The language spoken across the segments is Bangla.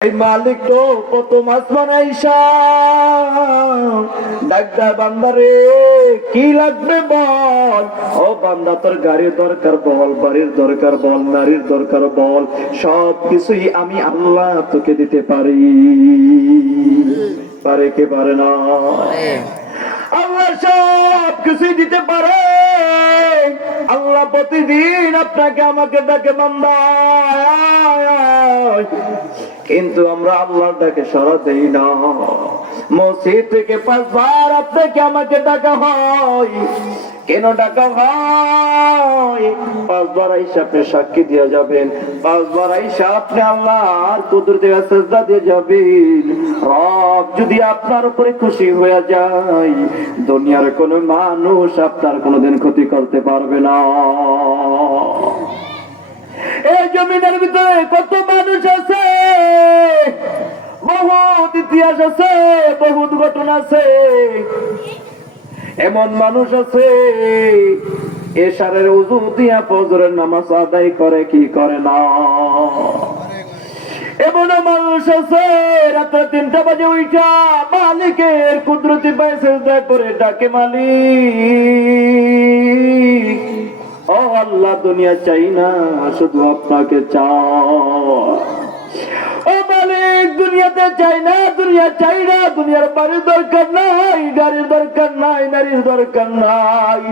এই মালিক তো প্রথম আসমান আইসা ডাক্তার বান্দারে কি লাগবে বল। ও বান্দা তোর গাড়ির দরকার বল, বাড়ির দরকার বল, নারীর দরকার বল, সব কিছুই আমি আল্লাহ তোকে দিতে পারি। পারে কে পারে না? আল্লাহ সব কিছুই দিতে পারে। আল্লাহ প্রতিদিন আপনাকে আমাকে ডাকে বান্দা, কিন্তু আমরা আল্লাহর ডাকে সাড়া দেই না। মসজিদ থেকে 5 বার আপনাকে আমাকে ডাকা হয়, কেন ডাকা হয়? 5 বার আইসা আপনি সাক্ষী দিয়ে যাবেন, 5 বার আইসা আপনি আল্লাহর কুদরতে সিজদা দিয়ে যাবেন। রব যদি আপনার উপরে খুশি হয়ে যায়, দুনিয়ার কোন মানুষ আপনার কোনোদিন ক্ষতি করতে পারবে না। এই জমিনের ভিতরে কত মানুষ আছে, বহুত ইতিহাস আছে, বহুত ঘটনা আছে। এমন মানুষ আছে এশারের ওযু দিয়া ফজরের নামাজ আদায় করে, কি করে না। এমন মানুষ আছে রাতে 3টা বাজে উঠা মালিকের কুদরতি পায়ে সিজদা করে ডাকে, মালিক ও আল্লাহ, দুনিয়া চাই না, শুধু আপনাকে চাই। ও মালিক, দুনিয়াতে চাই না, দুনিয়া চাই না, দুনিয়ার বাড়ির দরকার নাই, গাড়ির দরকার নাই, নারীর দরকার নাই।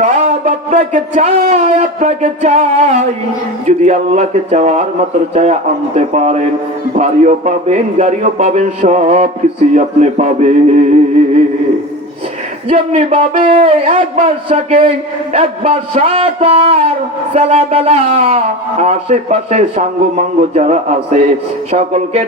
রব আপনাকে চাই, আপনাকে চাই। যদি আল্লাহকে চাওয়ার মাত্র চায়া আনতে পারেন, বাড়িও পাবেন, গাড়িও পাবেন, সব কিছুই আপনি পাবেন। যেমনি ভাবে একবার সাকে, একবার সাতার সালাবেলা আশেপাশে সাঙ্গ মাঙ্গ যারা আছে সকলকে